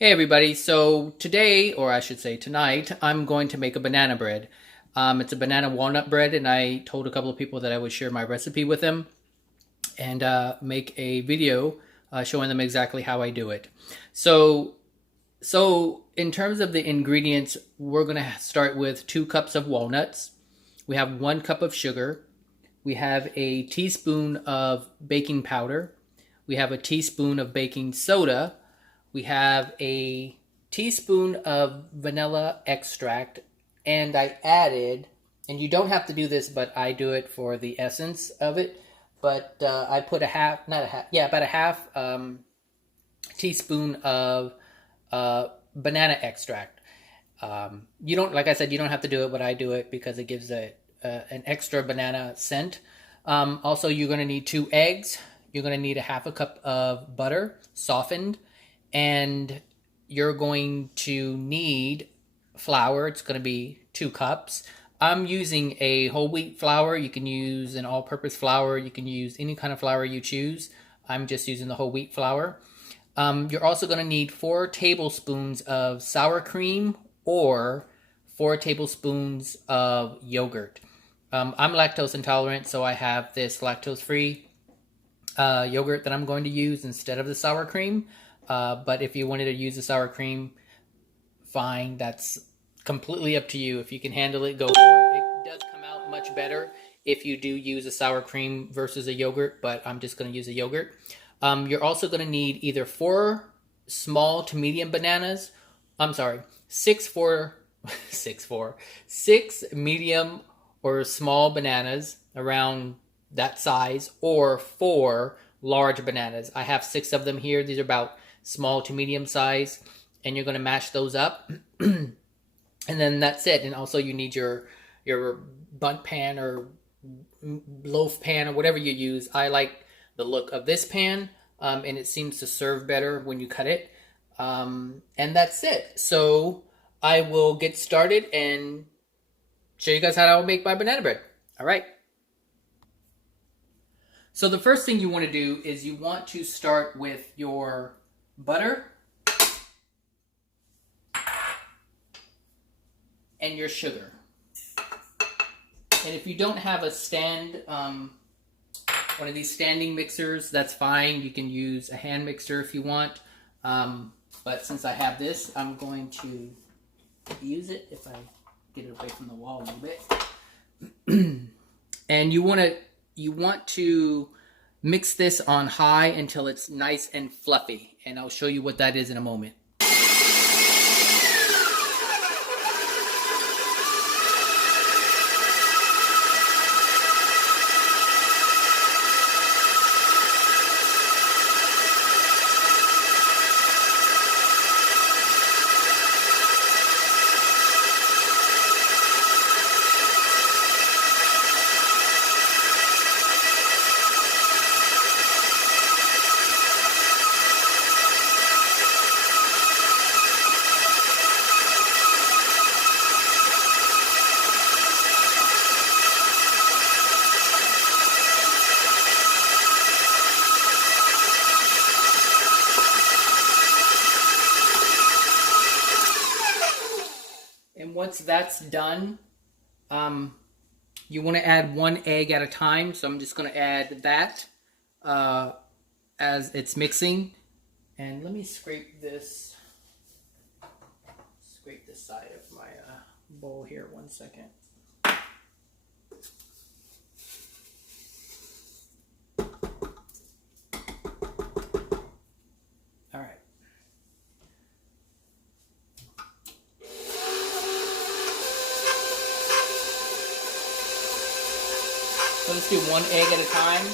Hey everybody, so today, or I should say tonight, I'm going to make a banana bread. It's a banana walnut bread, and I told a couple of people that I would share my recipe with them and make a video showing them exactly how I do it. So, so in terms of the ingredients, we're going to start with 2 cups of walnuts. We have 1 cup of sugar. We have a teaspoon of baking powder. We have a teaspoon of baking soda. We have a teaspoon of vanilla extract, and I added, and you don't have to do this, but I do it for the essence of it, but I put a half, not a half, yeah, about a half teaspoon of banana extract. You don't, like I said, you don't have to do it, but I do it because it gives an extra banana scent. Also, you're going to need 2 eggs. You're going to need a half a cup of butter, softened, and you're going to need flour. It's going to be 2 cups. I'm using a whole wheat flour. You can use an all-purpose flour. You can use any kind of flour you choose. I'm just using the whole wheat flour. You're also going to need 4 tablespoons of sour cream or 4 tablespoons of yogurt. I'm lactose intolerant, so I have this lactose-free yogurt that I'm going to use instead of the sour cream. But if you wanted to use the sour cream, fine. That's completely up to you. If you can handle it, go for it. It does come out much better if you do use a sour cream versus a yogurt, but I'm just going to use a yogurt. You're also going to need either 4 small to medium bananas. I'm sorry, 6 medium or small bananas around that size, or 4 large bananas. I have 6 of them here. These are about small to medium size, and you're going to mash those up. And then that's it. And also you need your bundt pan or loaf pan or whatever you use. I like the look of this pan, and it seems to serve better when you cut it. And that's it. So I will get started and show you guys how I will make my banana bread. All right. So the first thing you want to do is you want to start with your butter and your sugar. And if you don't have a stand, one of these standing mixers, that's fine. You can use a hand mixer if you want. But since I have this, I'm going to use it if I get it away from the wall a little bit. And you want to mix this on high until it's nice and fluffy. And I'll show you what that is in a moment. And once that's done, you want to add 1 egg at a time. So I'm just going to add that as it's mixing. And let me scrape this side of my bowl here 1 second. All right. So let's do 1 egg at a time.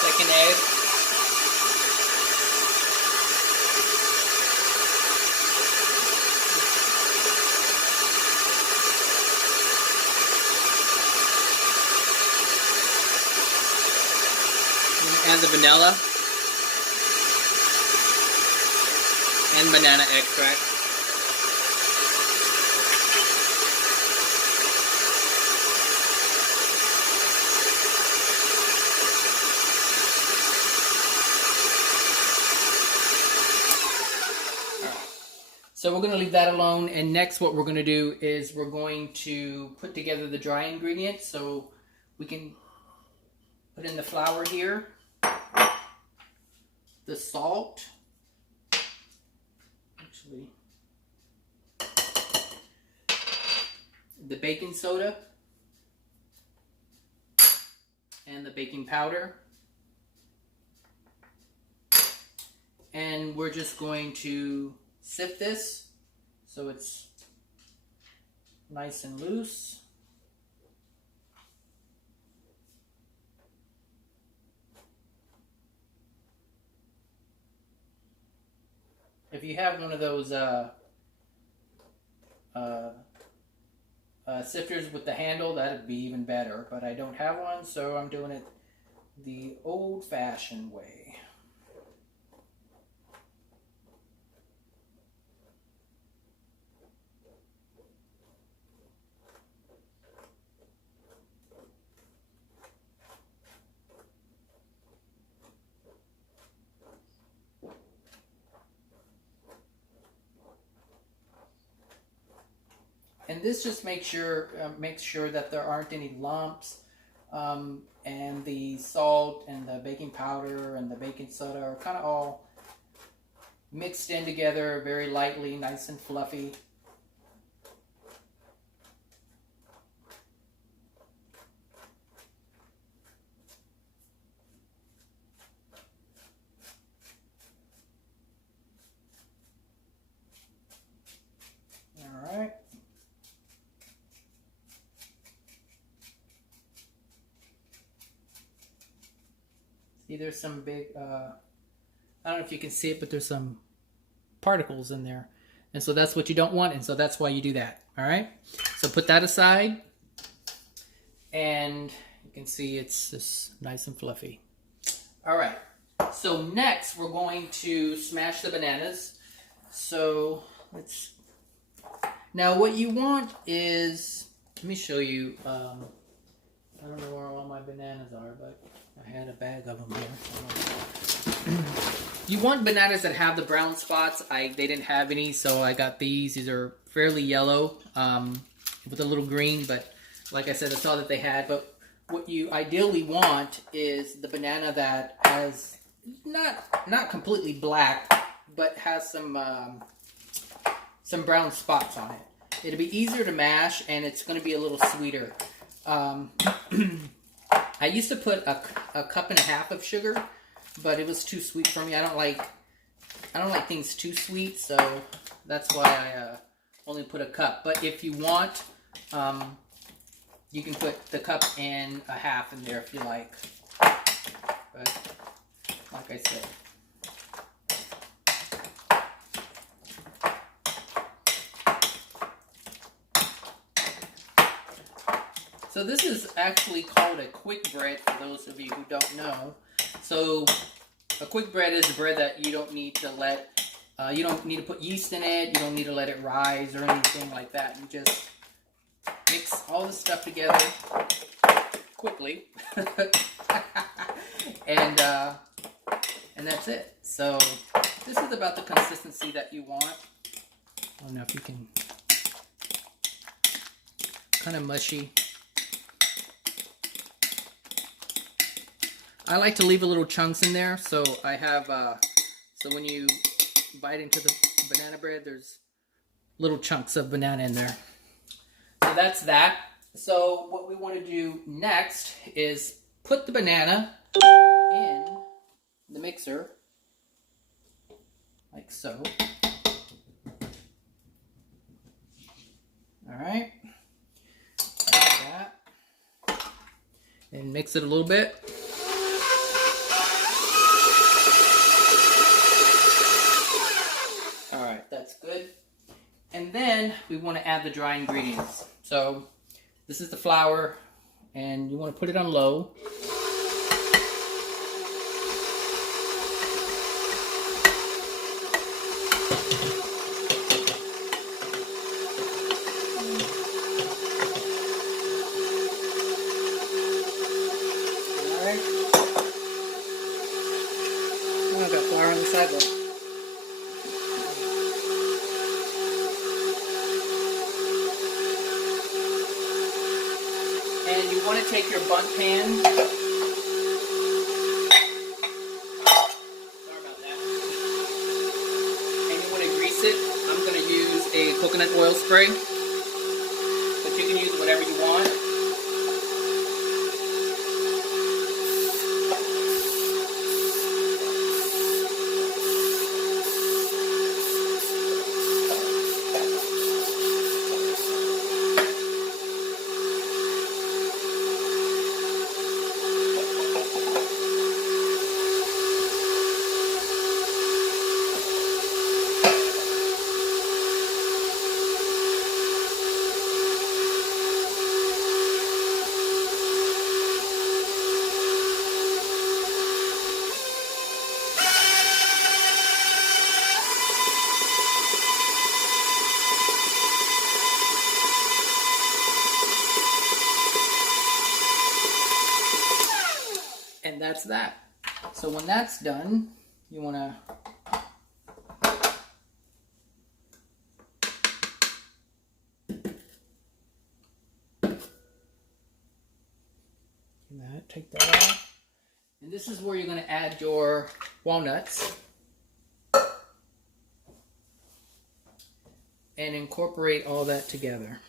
Second egg. vanilla and banana extract. So we're going to leave that alone, and next what we're going to do is we're going to put together the dry ingredients. So we can put in the flour here, the salt, actually the baking soda, and the baking powder. And we're just going to sift this so it's nice and loose. If you have one of those sifters with the handle, that'd be even better, but I don't have one, so I'm doing it the old-fashioned way. And this just makes sure that there aren't any lumps, and the salt and the baking powder and the baking soda are kind of all mixed in together very lightly, nice and fluffy. All right. See, there's some big, I don't know if you can see it, but there's some particles in there. And so that's what you don't want, and so that's why you do that, all right? So put that aside, and you can see it's just nice and fluffy. All right, so next we're going to smash the bananas. So let's, now what you want is, let me show you, I don't know where all my bananas are, but I had a bag of them here. You want bananas that have the brown spots. They didn't have any, so I got these. These are fairly yellow with a little green, but like I said, that's all that they had. But what you ideally want is the banana that has not completely black, but has some brown spots on it. It'll be easier to mash, and it's going to be a little sweeter. I used to put a cup and a half of sugar, but it was too sweet for me. I don't like things too sweet, so that's why I only put a cup. But if you want, you can put the cup and a half in there if you like. But like I said. So this is actually called a quick bread for those of you who don't know. So a quick bread is a bread that you don't need to you don't need to put yeast in it. You don't need to let it rise or anything like that. You just mix all the stuff together quickly, and that's it. So this is about the consistency that you want. I don't know if you can, kind of mushy. I like to leave a little chunks in there, so I have, so when you bite into the banana bread, there's little chunks of banana in there. So that's that. So what we want to do next is put the banana in the mixer, like so. All right, like that. And mix it a little bit. That's good. And then we want to add the dry ingredients. So this is the flour, and you want to put it on low. Alright. Oh, I got flour on the sideboard. And you want to take your bundt pan. Sorry about that. And you want to grease it. I'm going to use a coconut oil spray. But you can use whatever you want. And that's that. So when that's done, you want to take that off. And this is where you're going to add your walnuts and incorporate all that together.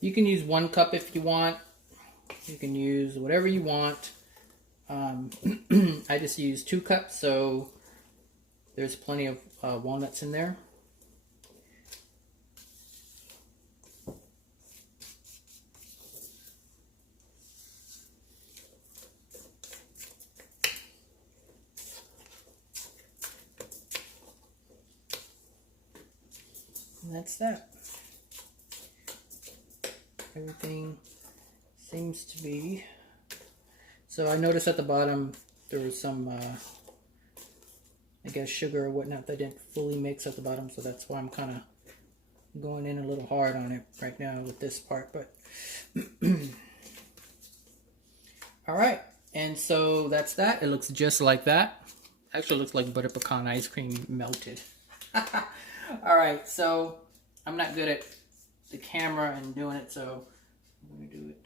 You can use 1 cup if you want. You can use whatever you want. I just use 2 cups, so there's plenty of walnuts in there. And that's that. Everything seems to be. So I noticed at the bottom there was some, I guess, sugar or whatnot that didn't fully mix at the bottom, so that's why I'm kind of going in a little hard on it right now with this part. But all right, and so that's that. It looks just like that. Actually, looks like butter pecan ice cream melted. All right, so I'm not good at the camera and doing it, so I'm going to do it.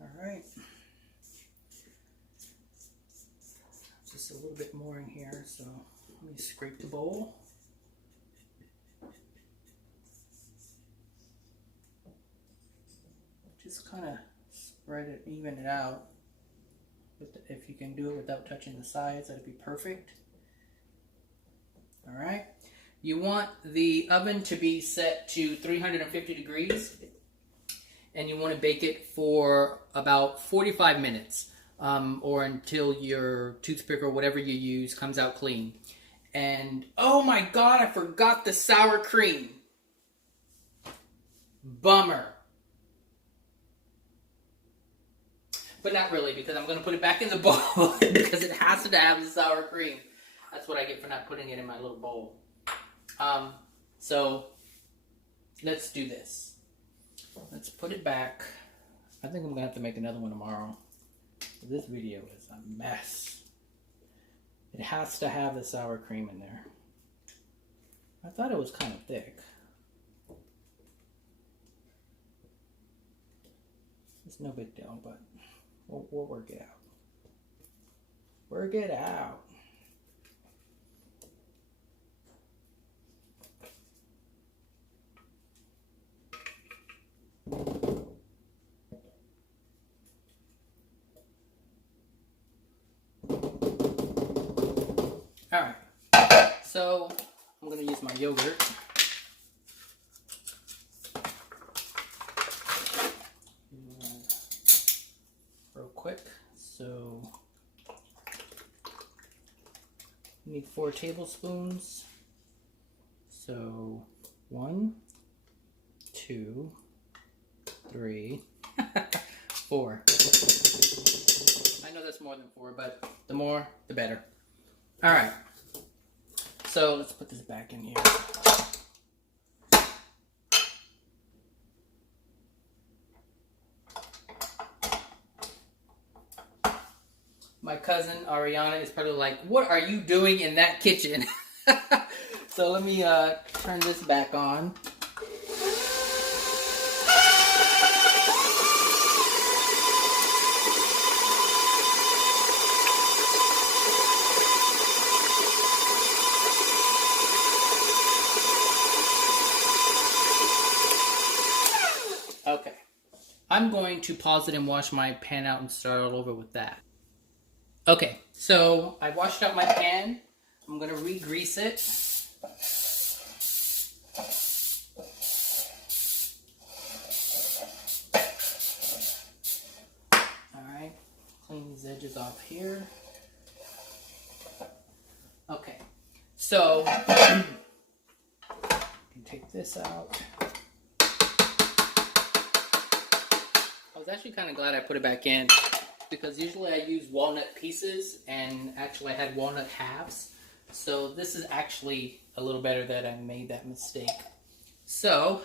All right. Just a little bit more in here, so let me scrape the bowl. Just kind of spread it, even it out. If you can do it without touching the sides, that'd be perfect. All right. You want the oven to be set to 350 degrees, and you want to bake it for about 45 minutes. Or until your toothpick or whatever you use comes out clean. And oh my god, I forgot the sour cream. Bummer. But not really, because I'm going to put it back in the bowl because it has to have the sour cream. That's what I get for not putting it in my little bowl. So let's do this. Let's put it back. I think I'm going to have to make another one tomorrow. This video is a mess. It has to have the sour cream in there. I thought it was kind of thick. It's no big deal, but we'll work it out. Work it out. All right, so I'm going to use my yogurt. Real quick. So, you need 4 tablespoons. So, 1, 2, 3, 4. I know that's more than 4, but the more, the better. All right. So let's put this back in here. My cousin Ariana is probably like, "What are you doing in that kitchen?" So let me turn this back on. Okay, I'm going to pause it and wash my pan out and start all over with that. Okay, so I washed out my pan. I'm going to re-grease it. Alright, clean these edges off here. Okay, so you can take this out. I was actually kind of glad I put it back in, because usually I use walnut pieces, and actually I had walnut halves. So this is actually a little better that I made that mistake. So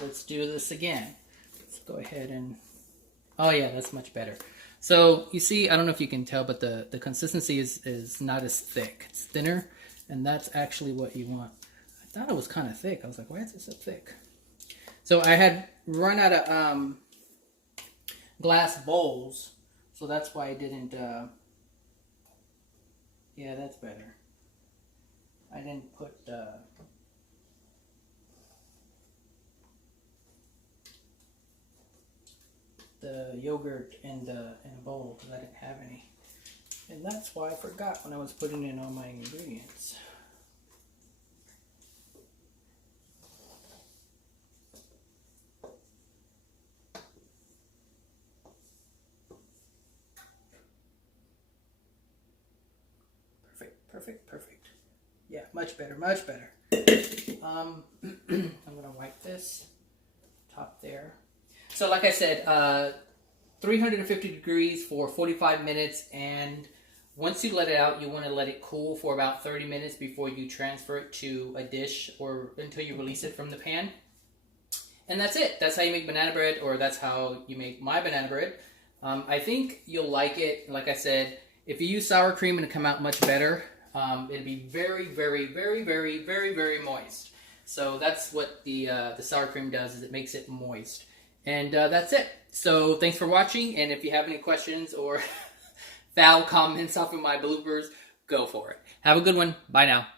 let's do this again. Let's go ahead and, oh yeah, that's much better. So you see, I don't know if you can tell, but the consistency is not as thick. It's thinner, and that's actually what you want. I thought it was kind of thick. I was like, why is it so thick? So I had run out of glass bowls, so that's why I didn't, yeah, that's better. I didn't put, the yogurt in a bowl, because I didn't have any. And that's why I forgot when I was putting in all my ingredients. Perfect. Yeah, much better. I'm gonna wipe this top there. So like I said, 350 degrees for 45 minutes, and once you let it out, you want to let it cool for about 30 minutes before you transfer it to a dish, or until you release it from the pan. And that's it. That's how you make banana bread, or that's how you make my banana bread. I think you'll like it. Like I said, if you use sour cream, it'll come out much better. It'll be very moist. So that's what the sour cream does, is it makes it moist. And that's it. So thanks for watching, and if you have any questions or foul comments off of my bloopers, go for it. Have a good one. Bye now.